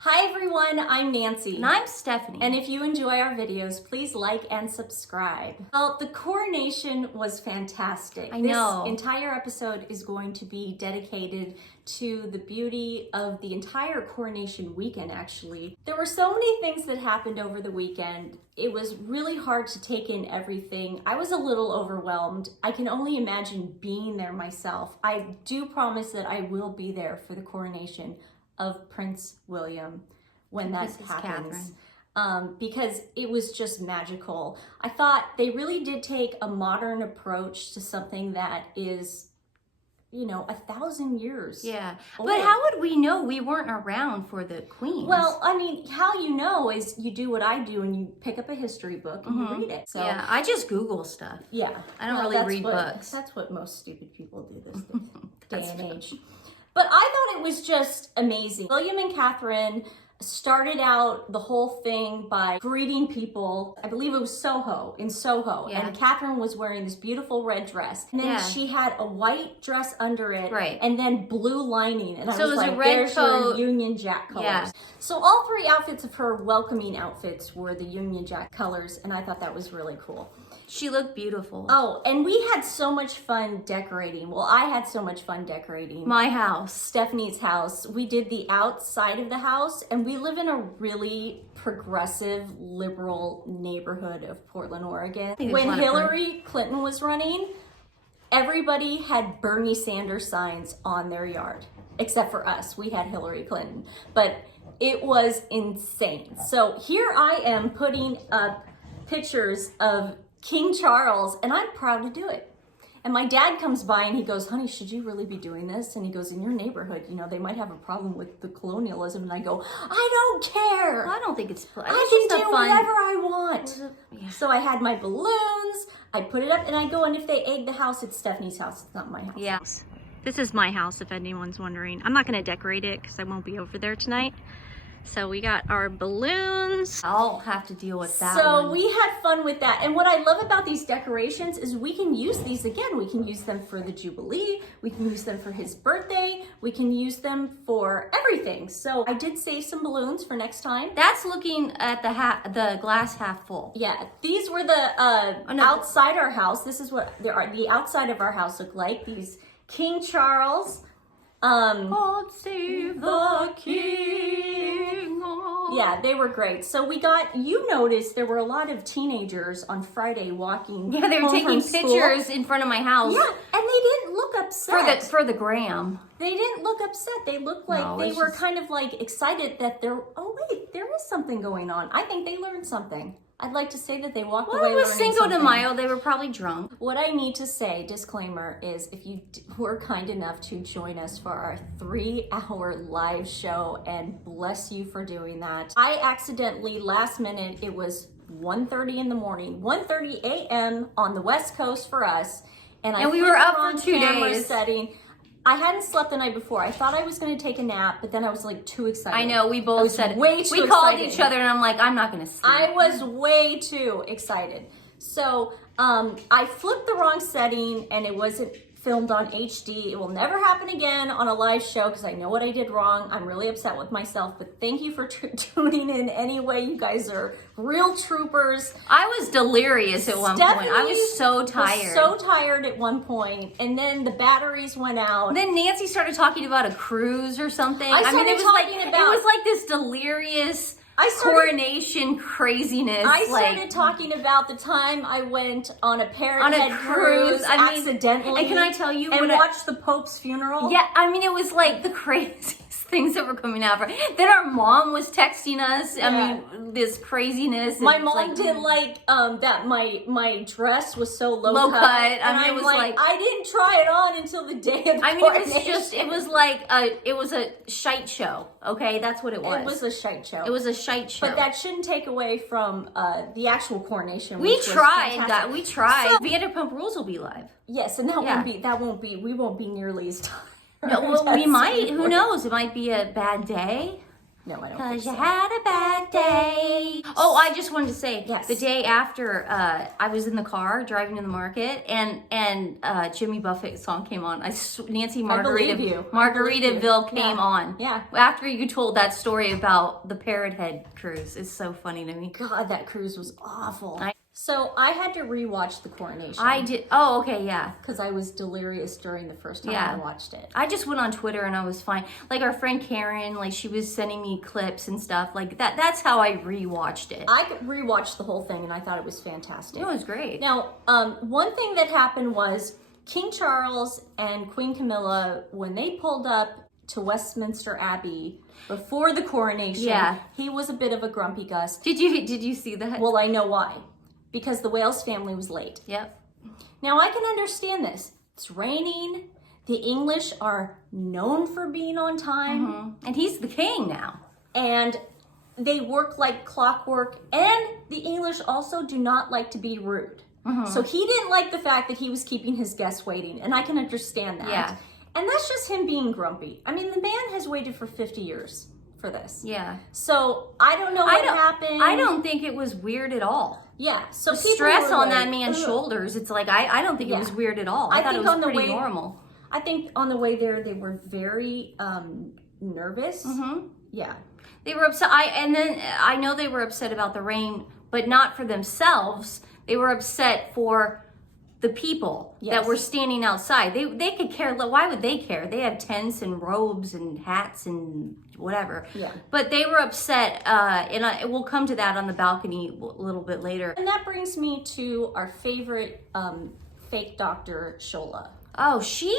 Hi everyone, I'm Nancy. And I'm Stephanie. And if you enjoy our videos, please like and subscribe. Well, the coronation was fantastic. I know. This entire episode is going to be dedicated to the beauty of the entire coronation weekend, actually. There were so many things that happened over the weekend. It was really hard to take in everything. I was a little overwhelmed. I can only imagine being there myself. I do promise that I will be there for the coronation of Prince William when that happens, because it was just magical. I thought they really did take a modern approach to something that is, you know, 1,000 years. Yeah, old. but how would we know? We weren't around for the queens. Well, I mean, how you know is you do what I do and you pick up a history book and you read it. So yeah, I just Google stuff. yeah, I don't really read books. That's what most stupid people do this day and age. But I thought it was just amazing. William and Catherine started out the whole thing by greeting people. I believe it was in Soho. Yeah. And Catherine was wearing this beautiful red dress. And then she had a white dress under it. Right. And then blue lining. And I So was it was like, a red there's coat. your Union Jack colors. Yeah. So all three outfits of her welcoming outfits were the Union Jack colors. And I thought that was really cool. She looked beautiful. Oh, and we had so much fun decorating. Well, I had so much fun decorating. My house. Stephanie's house. We did the outside of the house, and we live in a really progressive, liberal neighborhood of Portland, Oregon. When Hillary Clinton was running, everybody had Bernie Sanders signs on their yard, except for us. We had Hillary Clinton, but it was insane. So here I am putting up pictures of King Charles, and I'm proud to do it. And my dad comes by and he goes, honey, should you really be doing this? And he goes, in your neighborhood, you know, they might have a problem with the colonialism. And I go, I don't care. I don't think it's I can do whatever I want. Yeah. So I had my balloons, I put it up, and I go, and if they egg the house, it's Stephanie's house, it's not my house. Yeah. This is my house, if anyone's wondering. I'm not gonna decorate it because I won't be over there tonight. So we got our balloons. I'll have to deal with that So one. we had fun with that. And what I love about these decorations is we can use these again. We can use them for the Jubilee. We can use them for his birthday. We can use them for everything. So I did save some balloons for next time. That's looking at the glass half full. Yeah, these were the outside our house. This is what the outside of our house looked like. These King Charles. God save the king. Yeah, they were great. So we got, you noticed there were a lot of teenagers on Friday walking. Yeah, they were home taking from school. pictures in front of my house. Yeah, and they didn't look upset. For the gram. They didn't look upset. They looked like they were kind of like excited that oh wait, there is something going on. I think they learned something. I'd like to say that they walked away Well, it was learning Cinco de something. Mayo. They were probably drunk. What I need to say, disclaimer, is if you were kind enough to join us for our 3-hour live show, and bless you for doing that. I accidentally, last minute, it was 1:30 in the morning, 1:30 a.m. on the West Coast for us, and we were up for 2 days. Setting. I hadn't slept the night before. I thought I was going to take a nap, but then I was like too excited. I know, we both said it. Way too We called excited. each other and I'm like, I'm not going to sleep. I was way too excited. So I flipped the wrong setting and it wasn't filmed on HD. It will never happen again on a live show because I know what I did wrong. I'm really upset with myself, but thank you for tuning in anyway. You guys are real troopers. I was delirious at one point. I was so tired. So tired at one point, and then the batteries went out. And then Nancy started talking about a cruise or something. I mean, it was like this delirious coronation craziness. I started talking about the time I went on a parrot cruise accidentally. And can I tell you, and watched the Pope's funeral? Yeah, I mean, it was like the craziest things that were coming out. Then our mom was texting us. I mean, this craziness. My mom did like that. My dress was so low cut. I mean, it was like I didn't try it on until the day of the coronation. It was a shite show. Okay, that's what it was. It was a shite show. It was a shite show. But that shouldn't take away from the actual coronation. We tried that. We tried. So, Vanderpump Rules will be live. Yes, and we won't be nearly as tired. No, well, we might. Who knows? It might be a bad day. No, I don't think Because you so. had a bad day. Oh, I just wanted to say, Yes. the day after, I was in the car driving to the market, and Jimmy Buffett's song came on. Nancy believe you. Margaritaville came on. Yeah. After you told that story about the Parrot Head cruise, it's so funny to me. God, that cruise was awful. So I had to rewatch the Coronation. I did. Oh, okay, yeah. Because I was delirious during the first time I watched it. I just went on Twitter and I was fine. Like our friend Karen, like she was sending me clips and stuff like that. That's how I rewatched it. I rewatched the whole thing and I thought it was fantastic. It was great. Now, one thing that happened was King Charles and Queen Camilla, when they pulled up to Westminster Abbey before the coronation, he was a bit of a grumpy Gus. Did you see that? Well, I know why. Because the Wales family was late. Yep. Now, I can understand this. It's raining. The English are known for being on time. Mm-hmm. And he's the king now. And they work like clockwork. And the English also do not like to be rude. Mm-hmm. So he didn't like the fact that he was keeping his guests waiting. And I can understand that. Yeah. And that's just him being grumpy. I mean, the man has waited for 50 years for this. Yeah. So I don't know what happened. I don't think it was weird at all. Yeah. So the stress on like, that man's shoulders, it's like, I don't think it was weird at all. I thought it was pretty normal. I think on the way there, they were very nervous. Mm-hmm. Yeah. They were upset. I know they were upset about the rain, but not for themselves. They were upset for the people that were standing outside. They could care. Why would they care? They have tents and robes and hats and whatever. Yeah. But they were upset, and we'll come to that on the balcony a little bit later. And that brings me to our favorite fake doctor, Shola. Oh, she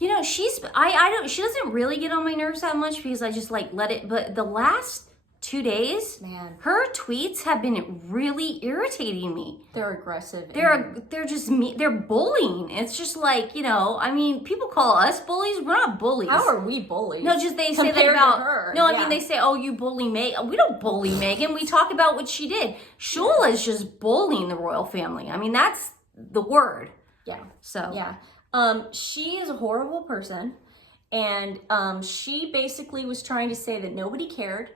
doesn't really get on my nerves that much because I just like let it. But the last 2 days, man, her tweets have been really irritating me. They're aggressive. They're just they're bullying. It's just like, I mean, people call us bullies. We're not bullies. How are we bullies? No, just they say that about her. No, I mean they say, "Oh, you bully Megan." We don't bully Megan. We talk about what she did. Shula is just bullying the royal family. I mean, that's the word. Yeah. So yeah, she is a horrible person, and she basically was trying to say that nobody cared.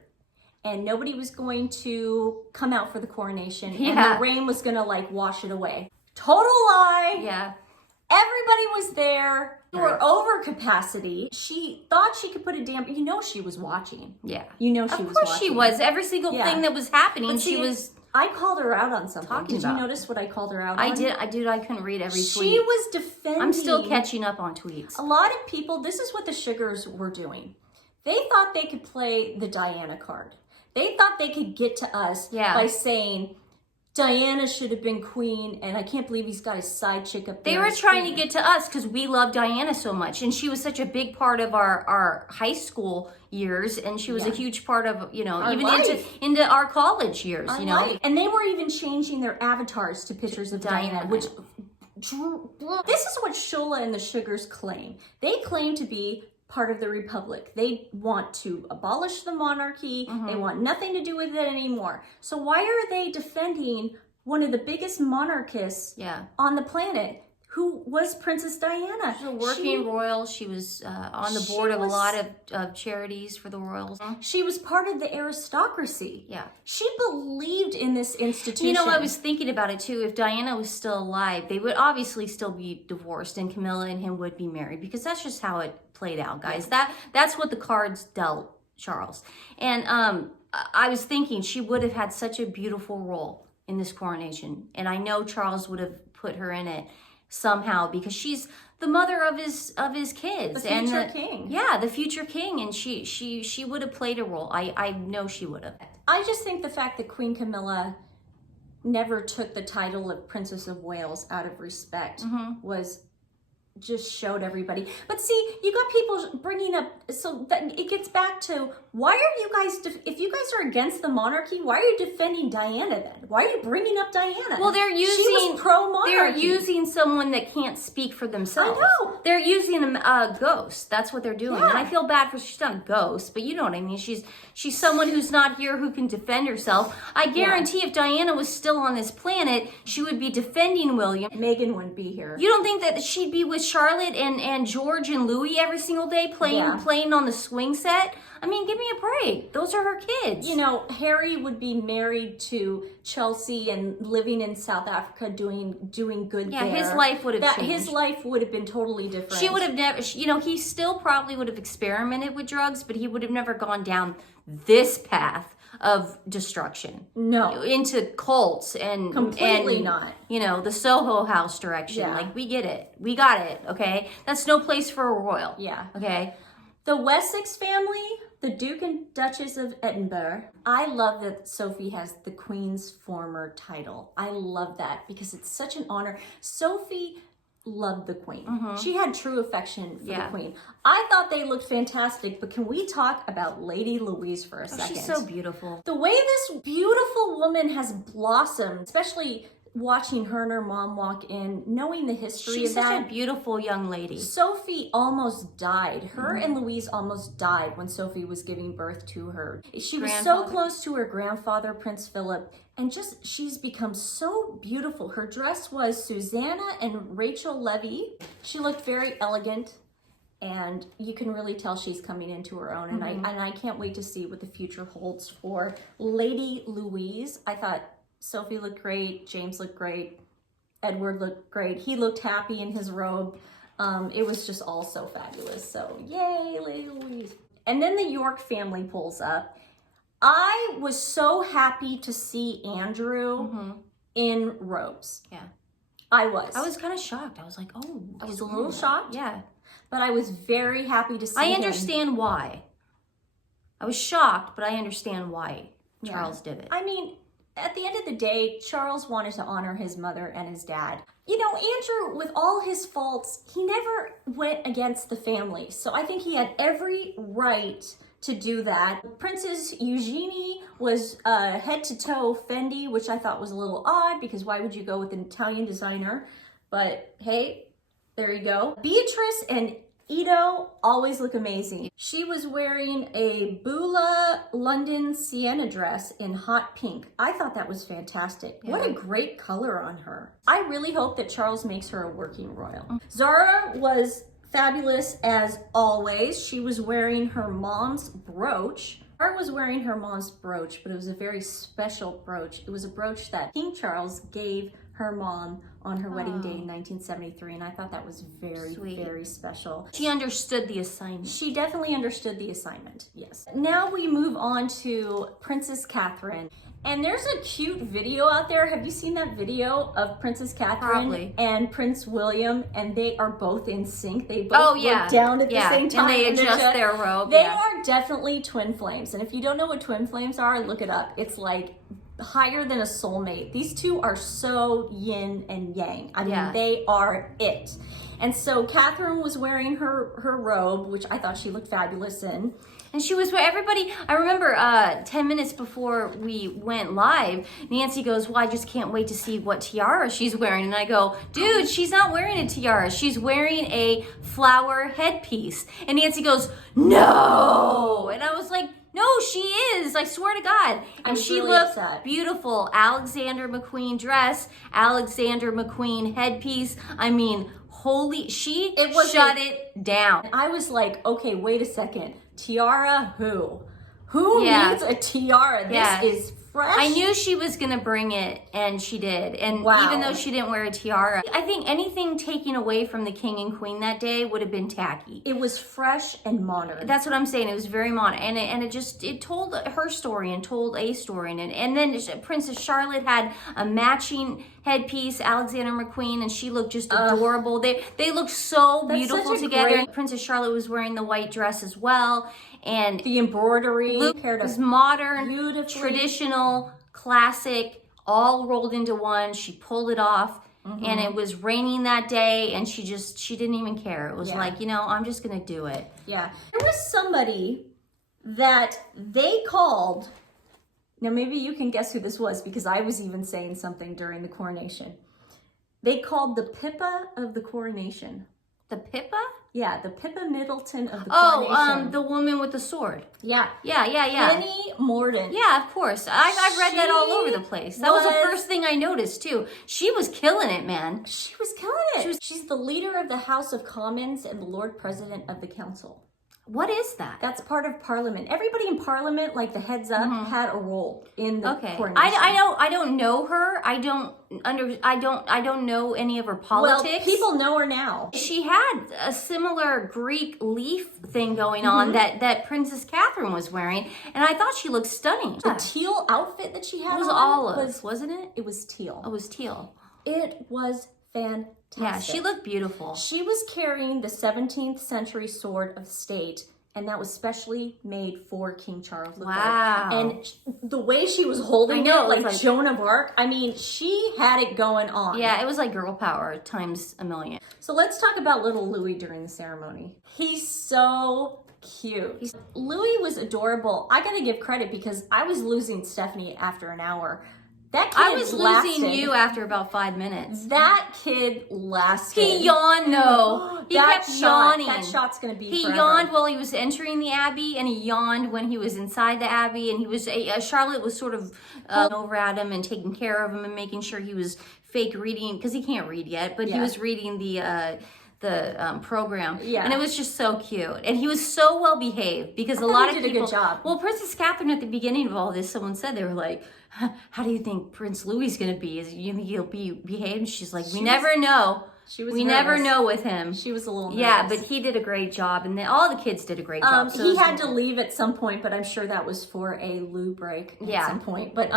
And nobody was going to come out for the coronation. And the rain was going to like wash it away. Total lie. Yeah. Everybody was there. They were over capacity. She thought she could put a damper. She was watching. Yeah. She was watching. Of course she was. Every single thing that was happening, she was. I called her out on something. Did you notice what I called her out on? I did. I couldn't read every tweet. She was defending. I'm still catching up on tweets. A lot of people, this is what the Sugars were doing. They thought they could play the Diana card. They thought they could get to us by saying, Diana should have been queen, and I can't believe he's got his side chick up there. They were trying to get to us because we love Diana so much, and she was such a big part of our high school years, and she was a huge part of, even into our college years, And they were even changing their avatars to pictures of Diana, which... This is what Shola and the Sugars claim. They claim to be part of the Republic. They want to abolish the monarchy. Mm-hmm. They want nothing to do with it anymore. So why are they defending one of the biggest monarchists on the planet, who was Princess Diana? She was a working royal. She was on the board of a lot of charities for the royals. She was part of the aristocracy. Yeah. She believed in this institution. I was thinking about it too. If Diana was still alive, they would obviously still be divorced, and Camilla and him would be married, because that's just how it played out, guys. That's what the cards dealt Charles. And I was thinking she would have had such a beautiful role in this coronation, and I know Charles would have put her in it somehow, because she's the mother of his kids, the future king. Yeah, the future king, and she would have played a role. I know she would have. I just think the fact that Queen Camilla never took the title of Princess of Wales out of respect was just showed everybody. But see, you got people bringing up, so that it gets back to, why are you guys, if you guys are against the monarchy, why are you defending Diana then? Why are you bringing up Diana? Well, she was pro-monarchy. They're using someone that can't speak for themselves. I know. They're using a ghost. That's what they're doing. Yeah. And I feel bad for, she's not a ghost, but you know what I mean. She's someone who's not here, who can defend herself. I guarantee if Diana was still on this planet, she would be defending William. Meghan wouldn't be here. You don't think that she'd be with Charlotte and George and Louis every single day playing on the swing set. I mean, give me a break. Those are her kids. You know, Harry would be married to Chelsea and living in South Africa doing good there. His life would have changed. His life would have been totally different. She would have never, you know, he still probably would have experimented with drugs, but he would have never gone down this path of destruction. No. Into cults and completely not. You know, the Soho House direction. Yeah. Like, we get it. We got it, okay? That's no place for a royal. Yeah. Okay? The Wessex family, the Duke and Duchess of Edinburgh. I love that Sophie has the Queen's former title. I love that because it's such an honor. Sophie loved the Queen. She had true affection for the Queen. I thought they looked fantastic, but can we talk about Lady Louise for a second? She's so beautiful. The way this beautiful woman has blossomed, especially watching her and her mom walk in, knowing the history She's of that. such a beautiful young lady. Sophie almost died. Her and Louise almost died when Sophie was giving birth to her. She was so close to her grandfather, Prince Philip, and just she's become so beautiful. Her dress was Susanna and Rachel Levy. She looked very elegant, and you can really tell she's coming into her own. And I can't wait to see what the future holds for Lady Louise. I thought Sophie looked great. James looked great. Edward looked great. He looked happy in his robe. It was just all so fabulous. So yay, Lady Louise. And then the York family pulls up. I was so happy to see Andrew in robes. Yeah. I was. I was kind of shocked. I was like, oh. I was a little shocked. Yeah. But I was very happy to see him. I understand why. I was shocked, but I understand why Charles did it. I mean, at the end of the day, Charles wanted to honor his mother and his dad. You know, Andrew, with all his faults, he never went against the family. So I think he had every right to do that. Princess Eugenie was head to toe Fendi, which I thought was a little odd because why would you go with an Italian designer? But hey, there you go. Beatrice and Ito always look amazing. She was wearing a Bula London Sienna dress in hot pink. I thought that was fantastic. Yeah. What a great color on her. I really hope that Charles makes her a working royal. Zara was fabulous as always. She was wearing her mom's brooch. Zara was wearing her mom's brooch, but it was a very special brooch. It was a brooch that King Charles gave her mom on her wedding day in 1973, and I thought that was very, very special. She understood the assignment. She definitely understood the assignment, yes. Now we move on to Princess Catherine. And there's a cute video out there. Have you seen that video of Princess Catherine and Prince William? And they are both in sync. They both look down at the same time. And they adjust their robe. They are definitely twin flames. And if you don't know what twin flames are, look it up. It's like higher than a soulmate. These two are so yin and yang. I mean, they are it. And so Catherine was wearing her robe, which I thought she looked fabulous in. And she was, everybody, I remember 10 minutes before we went live, Nancy goes, well, I just can't wait to see what tiara she's wearing. And I go, dude, she's not wearing a tiara. She's wearing a flower headpiece. And Nancy goes, no. And I was like, no, she is. I swear to God. And she really looked beautiful. Alexander McQueen dress, Alexander McQueen headpiece. I mean, holy, she shut it down. I was like, okay, wait a second. Tiara who? Who needs a tiara? This is fresh. I knew she was going to bring it, and she did. And even though she didn't wear a tiara, I think anything taken away from the king and queen that day would have been tacky. It was fresh and modern. That's what I'm saying. It was very modern. And it told her story and told a story. And then Princess Charlotte had a matching headpiece, Alexander McQueen, and she looked just adorable. They looked so beautiful together. Princess Charlotte was wearing the white dress as well. And the embroidery was modern, traditional, classic, all rolled into one. She pulled it off. And it was raining that day, and she didn't even care. It was like, you know, I'm just gonna do it. Yeah. There was somebody that they called. Now, maybe you can guess who this was because I was even saying something during the coronation. They called the Pippa of the coronation. The Pippa? Yeah, the Pippa Middleton of the Oh, Coronation. the woman with the sword. Yeah. Yeah. Penny Mordaunt. Yeah, of course. I've read that all over the place. That was the first thing I noticed too. She was killing it, man. She was killing it. She's the leader of the House of Commons and the Lord President of the Council. What is that? That's part of Parliament. Everybody in Parliament, like the heads up, had a role in the coronation. I don't know her. I don't know any of her politics. Well, people know her now. She had a similar Greek leaf thing going on that Princess Catherine was wearing, and I thought she looked stunning. The teal outfit that she had It was on olive, wasn't it? It was teal. It was teal. It was fantastic. Yeah, she looked beautiful. She was carrying the 17th century sword of state, and that was specially made for King Charles III. Wow. And the way she was holding it, like Joan of Arc, I mean, she had it going on. Yeah, it was like girl power times a million. So let's talk about little Louis during the ceremony. He's so cute. Louis was adorable. I gotta give credit because I was losing Stephanie after an hour. That kid I was losing lasted. you after about 5 minutes. That kid lasted. He yawned though. He kept yawning. That shot's gonna be He forever. yawned while he was entering the Abbey, and he yawned when he was inside the Abbey. And he was Charlotte was sort of over at him and taking care of him and making sure he was fake reading because he can't read yet, but he was reading the program. Yeah. And it was just so cute. And he was so well behaved because a lot of people did a good job. Well, Princess Catherine at the beginning of all this, someone said, they were like, how do you think Prince Louis is going to be? You think he'll be behaved? And she's like, we never know. We never know with him. She was a little nervous. Yeah, but he did a great job, and all the kids did a great job. So he had to leave at some point, but I'm sure that was for a loo break at some point. But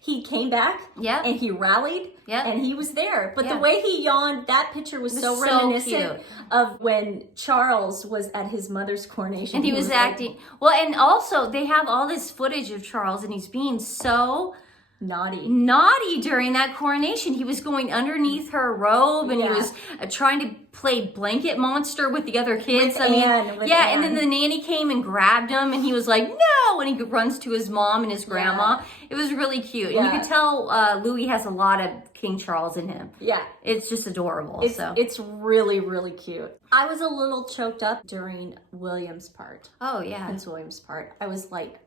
he came back, and he rallied, and he was there. But the way he yawned, that picture was so reminiscent of when Charles was at his mother's coronation. And he was acting well, and also they have all this footage of Charles, and he's being so naughty during that coronation. He was going underneath her robe, and he was trying to play blanket monster with the other kids. Anne. And then the nanny came and grabbed him, and he was like, no, and he runs to his mom and his grandma. It was really cute. And you could tell Louis has a lot of King Charles in him. Yeah. It's just adorable. It's really, really cute. I was a little choked up during William's part. Oh, yeah. Prince William's part. I was like...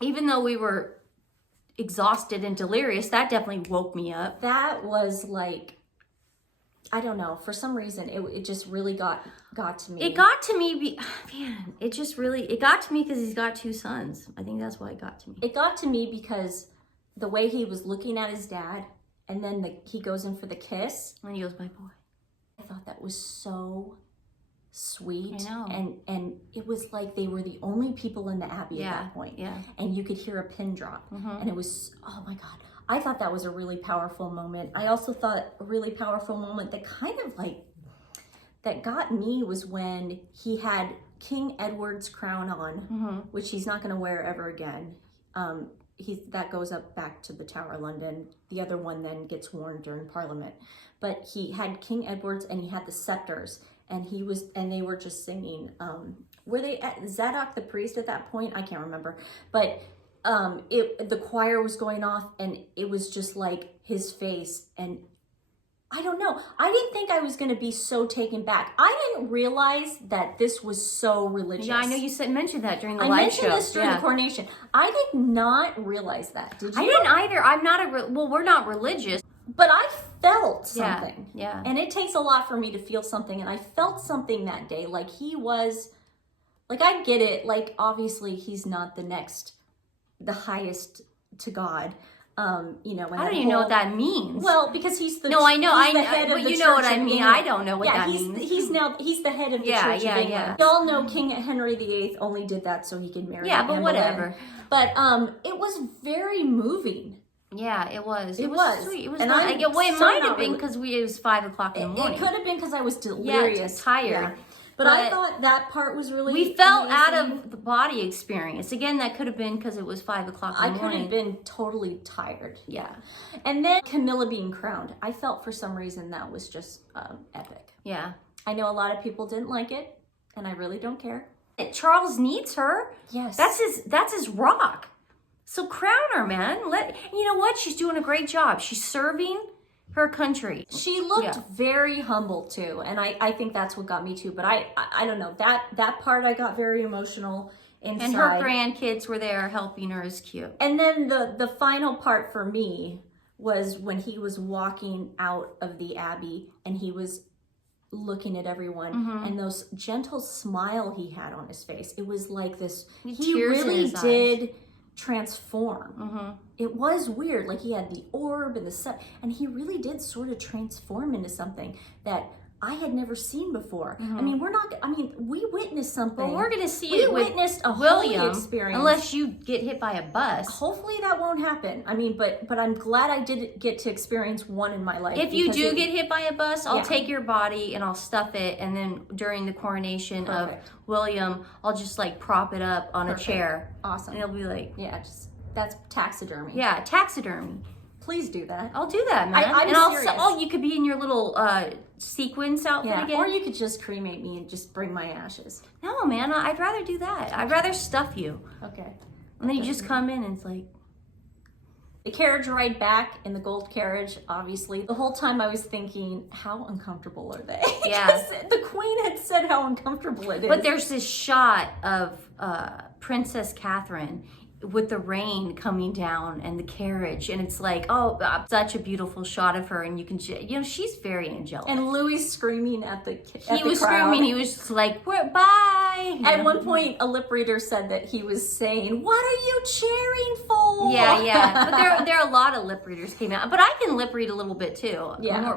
Even though we were exhausted and delirious, that definitely woke me up. That was like, I don't know, for some reason it just really got to me. It got to me, it got to me because he's got 2 sons. I think that's why it got to me. It got to me because the way he was looking at his dad, and then he goes in for the kiss. And he goes, my boy. I thought that was so sweet. I know. And it was like they were the only people in the Abbey at that point. Yeah. And you could hear a pin drop. And it was, oh my God. I thought that was a really powerful moment. I also thought a really powerful moment that kind of like, that got me was when he had King Edward's crown on, which he's not going to wear ever again. That goes up back to the Tower of London. The other one then gets worn during Parliament. But he had King Edward's, and he had the scepters. And they were just singing. Were they at Zadok the priest at that point? I can't remember. But the choir was going off, and it was just like his face. And I don't know. I didn't think I was going to be so taken back. I didn't realize that this was so religious. Yeah, I know you mentioned that during the live show. I mentioned this during the coronation. I did not realize that. Did you? I didn't either. I'm not we're not religious. But I felt something. Yeah. And it takes a lot for me to feel something. And I felt something that day. Like he was, like I get it. Like obviously he's not the highest to God. You know. I don't even know what that means. Well, because he's the I know. He's the head of the you know Church what I of mean. England. I don't know what that means. He's the head of the Church of England. Y'all know King Henry VIII only did that so he could marry. Yeah, but Anne whatever. Boleyn. But it was very moving. Yeah, it was. It was sweet. It was. And not, it so might have been because it was 5 o'clock in the morning. It could have been because I was delirious, tired. Yeah. But I thought that part was really. We felt amazing. out of the body experience. Again, that could have been because it was 5 o'clock in the morning. I could have been totally tired. Yeah. And then Camilla being crowned, I felt for some reason that was just epic. Yeah. I know a lot of people didn't like it, and I really don't care. Charles needs her. Yes. That's his rock. So crown her, man. You know what? She's doing a great job. She's serving her country. She looked very humble too, and I think that's what got me too. But I don't know, that part I got very emotional inside. And her grandkids were there helping her. Is cute. And then the final part for me was when he was walking out of the Abbey and he was looking at everyone, and those gentle smile he had on his face. It was like this. He really did transform. It was weird. Like he had the orb and the sun, and he really did sort of transform into something that I had never seen before. I mean, we witnessed something. But we're going to see we it with witnessed a William, holy experience. unless you get hit by a bus. Hopefully that won't happen. I mean, but I'm glad I did get to experience one in my life. If you do get hit by a bus, I'll take your body and I'll stuff it, and then during the coronation of William, I'll just like prop it up on a chair. Awesome. And it'll be like, that's taxidermy. Yeah, taxidermy. Please do that. I'll do that, man. I'm serious. You could be in your little sequins outfit again. Or you could just cremate me and just bring my ashes. No, man, I'd rather do that. I'd rather stuff you. Okay. And then you just come in and it's like... The carriage ride back in the gold carriage, obviously. The whole time I was thinking, how uncomfortable are they? Yeah. Because the queen had said how uncomfortable it is. But there's this shot of Princess Catherine with the rain coming down and the carriage, and it's like, such a beautiful shot of her, and you can, she's very angelic. And Louis screaming at the He was crowd. screaming. He was just like, bye. At one point, a lip reader said that he was saying, "What are you cheering for?" Yeah. But there are a lot of lip readers came out. But I can lip read a little bit too. Yeah.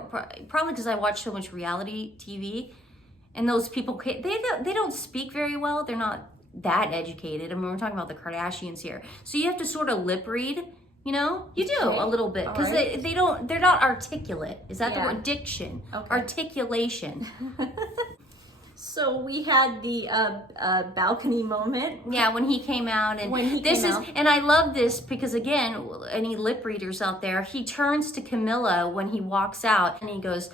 Probably because I watch so much reality TV, and those people, they don't speak very well. They're not that educated. I mean, we're talking about the Kardashians here, so you have to sort of lip read. You do a little bit because they're not articulate. Is that the word? Diction, articulation. So we had the balcony moment. Yeah, when he came out, and and I love this because again, any lip readers out there, he turns to Camilla when he walks out and he goes,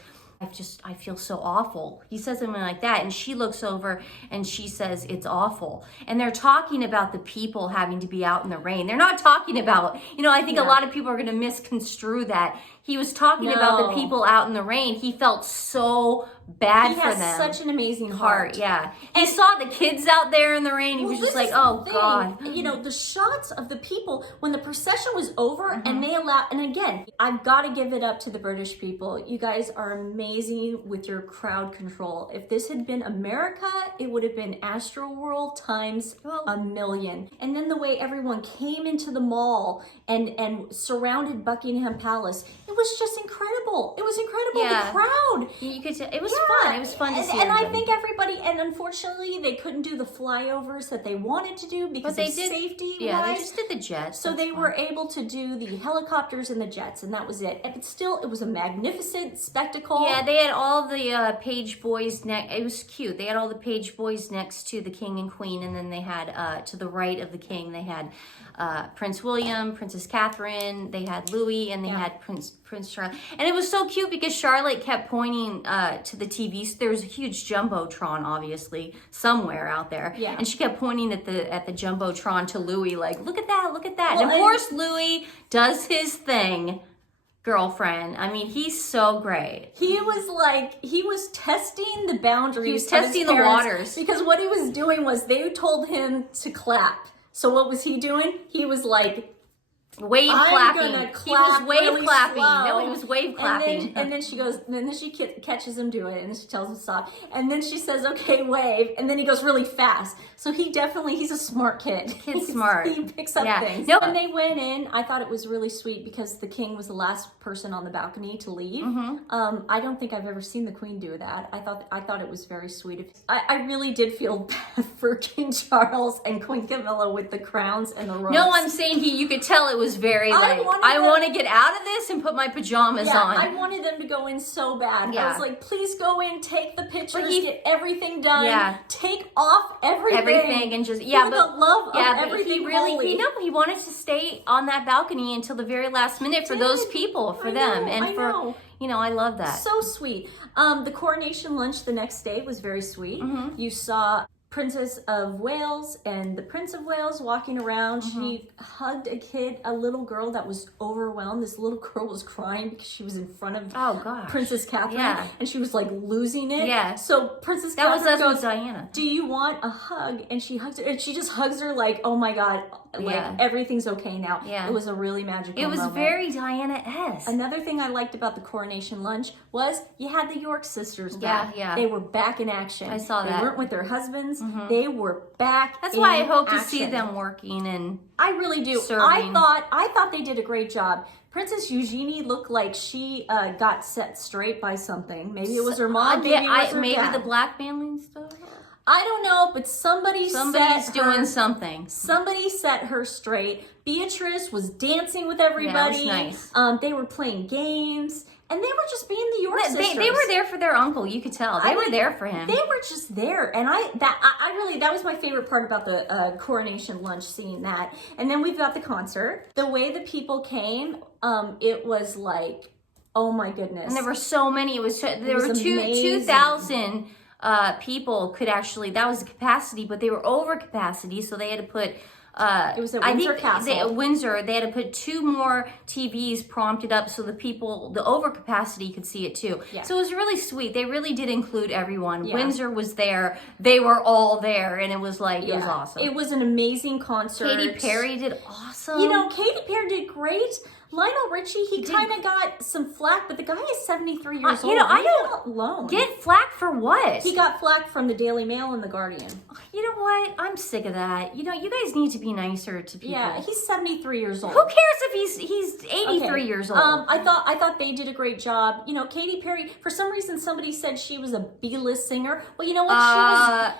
I feel so awful. He says something like that, and she looks over and she says, it's awful. And they're talking about the people having to be out in the rain. They're not talking about, I think a lot of people are going to misconstrue that. He was talking about the people out in the rain. He felt so bad for them. He has such an amazing heart. Yeah. He saw the kids out there in the rain. He was just like, oh God. The shots of the people when the procession was over and they allowed, and again, I've got to give it up to the British people. You guys are amazing with your crowd control. If this had been America, it would have been Astroworld times a million. And then the way everyone came into the mall and surrounded Buckingham Palace, it was just incredible. It was incredible. Yeah. The crowd. You could tell, it was fun. It was fun to see. And I think everybody, and unfortunately, they couldn't do the flyovers that they wanted to do because of safety. Yeah, they just did the jets. So they were able to do the helicopters and the jets, and that was it. But still, it was a magnificent spectacle. Yeah, they had all the page boys it was cute. They had all the page boys next to the king and queen, and then they had to the right of the king, they had Prince William, Princess Catherine, they had Louis, and they had Prince Charlotte. And it was so cute because Charlotte kept pointing to the TV. So there was a huge Jumbotron, obviously, somewhere out there. Yeah. And she kept pointing at the Jumbotron to Louis, like, look at that, look at that. Well, and of course, Louis does his thing. Girlfriend. I mean, he's so great. He was testing the boundaries. He was testing the waters. Because what he was doing was they told him to clap. So what was he doing? He was like, wave clapping. He was wave really clapping. Slow. No, he was wave clapping. And then she goes, and then she catches him doing it, and then she tells him stop. And then she says, okay, wave. And then he goes really fast. So he's a smart kid. Kid's smart. He picks up things. Nope. When they went in, I thought it was really sweet because the king was the last person on the balcony to leave. I don't think I've ever seen the queen do that. I thought it was very sweet. I really did feel bad for King Charles and Queen Camilla with the crowns and the robes. No, I'm saying you could tell it was very like, I want to get out of this and put my pajamas on. I wanted them to go in so bad. Yeah. I was like, please go in, take the pictures, get everything done, take off everything and just for the love of everything he wanted to stay on that balcony until the very last minute for those people, for them. I love that. So sweet. The coronation lunch the next day was very sweet. You saw Princess of Wales and the Prince of Wales walking around. She hugged a kid, a little girl that was overwhelmed. This little girl was crying because she was in front of Princess Catherine, and she was like losing it. Yeah. So Princess Catherine goes, Diana, do you want a hug? And she hugs her, and she just hugs her like, oh my God, like everything's okay now. Yeah. It was a really magical moment. It was very Diana-esque. Another thing I liked about the coronation lunch was you had the York sisters back. Yeah. They were back in action. I saw that. They weren't with their husbands. They were back. That's why I hope to see them working and I really do. Serving. I thought they did a great job. Princess Eugenie looked like she got set straight by something. Maybe it was her mom. Maybe it was her dad. The blackmailing stuff. I don't know, but somebody's doing something. Somebody set her straight. Beatrice was dancing with everybody. Yeah, it was nice. They were playing games. And they were just being the York sisters. They were there for their uncle. You could tell they were there for him. They were just there, and that was my favorite part about the coronation lunch. Seeing that, and then we've got the concert. The way the people came, it was like, oh my goodness! And there were so many. There were 2,000 people could actually. That was the capacity, but they were over capacity, so they had to put. It was at Windsor Castle. Windsor, they had to put 2 more TVs prompted up so the people, the overcapacity could see it too. Yeah. So it was really sweet. They really did include everyone. Yeah. Windsor was there. They were all there, and it was like, it was awesome. It was an amazing concert. Katy Perry did awesome. You know, Katy Perry did great. Lionel Richie, he kind of got some flack, but the guy is 73 years old. You know, I don't get flack for what? He got flack from the Daily Mail and the Guardian. You know what? I'm sick of that. You know, you guys need to be nicer to people. Yeah, he's 73 years old. Who cares if he's 83 years old? I thought they did a great job. You know, Katy Perry, for some reason somebody said she was a B-list singer. Well, you know what?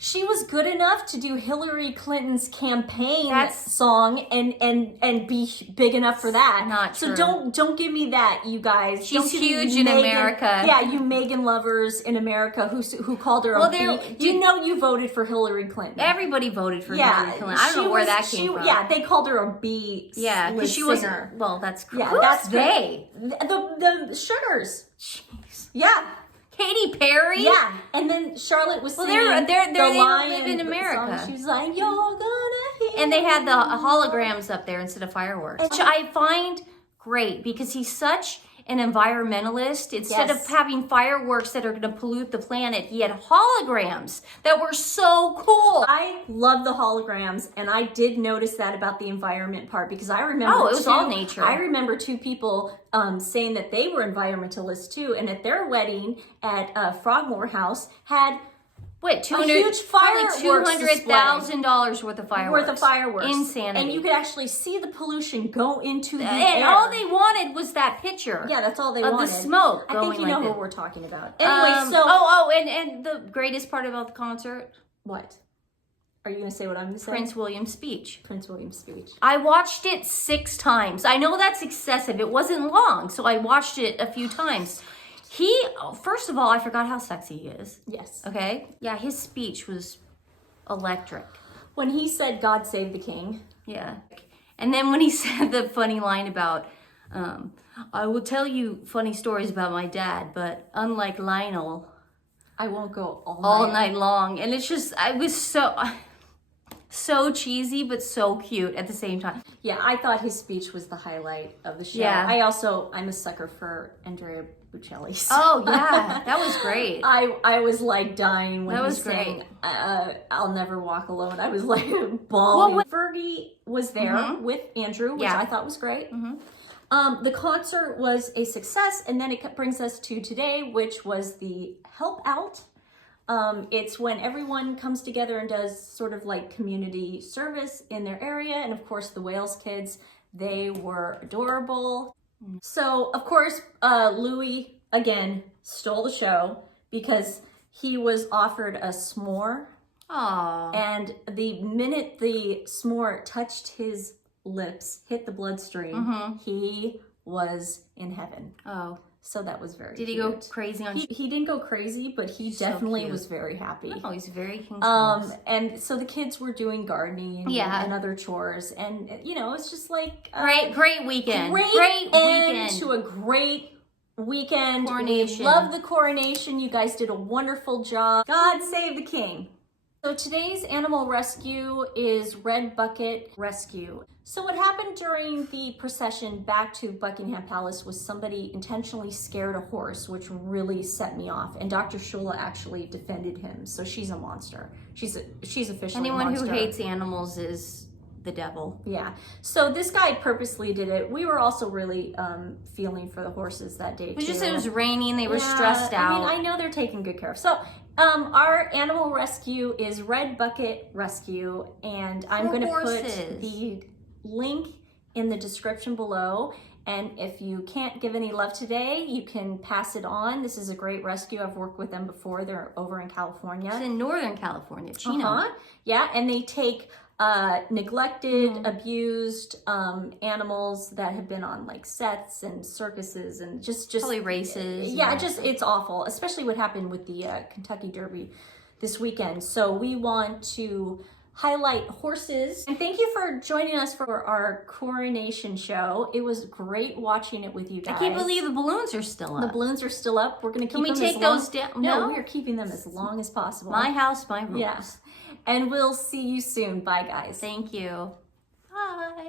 She was good enough to do Hillary Clinton's campaign song and be big enough for that. Not true. So don't give me that, you guys. She's huge in America. Yeah, you Meghan lovers in America who called her a B. You know you voted for Hillary Clinton. Everybody voted for Hillary Clinton. I don't know where that came from. Yeah, they called her a B. Yeah, because she was. Well, that's yeah. That's they. The Sugars. Jeez. Yeah. Katy Perry? Yeah, and then Charlotte was singing they live in America. She was like, you're gonna hear. And they had the holograms up there instead of fireworks. Which I find great because he's such an environmentalist. Instead of having fireworks that are going to pollute the planet, he had holograms that were so cool. I love the holograms, and I did notice that about the environment part because I remember it was all nature. I remember 2 people saying that they were environmentalists too, and at their wedding at Frogmore House had a huge $200,000 worth of fireworks. Insanity. And you could actually see the pollution go into the air. And all they wanted was that picture. Yeah, that's all they wanted. Of the smoke. I think you know what we're talking about. Anyway, and the greatest part about the concert. What? Are you going to say what I'm going to say? Prince William's speech. Prince William's speech. I watched it 6 times. I know that's excessive. It wasn't long, so I watched it a few times. First of all, I forgot how sexy he is. Yes. Okay? Yeah, his speech was electric. When he said, God save the king. Yeah. And then when he said the funny line about, I will tell you funny stories about my dad, but unlike Lionel, I won't go all night long. And it's just, I was so cheesy, but so cute at the same time. Yeah, I thought his speech was the highlight of the show. Yeah. I'm a sucker for Andrea Bocelli. So. Oh, yeah. That was great. I was like dying when that was sang I'll Never Walk Alone. I was like bawling. Well, Fergie was there with Andrew, which I thought was great. The concert was a success, and then it brings us to today, which was the Help Out. It's when everyone comes together and does sort of like community service in their area. And of course, the Wales kids, they were adorable. So, of course, Louis, again, stole the show because he was offered a s'more. Aww. And the minute the s'more touched his lips, hit the bloodstream, he was in heaven. Oh. So that was very Did cute. He go crazy on He didn't go crazy, but he definitely was very happy. Oh, he's very and so the kids were doing gardening and other chores, and you know, it's just like great weekend. Great end to a great weekend. Coronation. We love the coronation. You guys did a wonderful job. God save the king. So today's animal rescue is Red Bucket Rescue. So what happened during the procession back to Buckingham Palace was somebody intentionally scared a horse, which really set me off. And Dr. Shula actually defended him. So she's a monster. She's officially Anyone a monster. who hates animals is the devil. Yeah. So this guy purposely did it. We were also really feeling for the horses that day, It was too. just, it was raining. They were stressed out. I mean, I know they're taken good care of. So our animal rescue is Red Bucket Rescue, and I'm going to put the link in the description below. And if you can't give any love today, you can pass it on. This is a great rescue. I've worked with them before. They're over in California. It's in Northern California, Chino. Yeah, and they take neglected, abused animals that have been on like sets and circuses and just probably races. Yeah, it's awful, especially what happened with the Kentucky Derby this weekend. So we want to highlight horses. And thank you for joining us for our Coronation show. It was great watching it with you guys. I can't believe the balloons are still up. The balloons are still up. We're going to keep them Can we take those down? No, we are keeping them as long as possible. My house, my rules. Yeah. And we'll see you soon. Bye, guys. Thank you. Bye.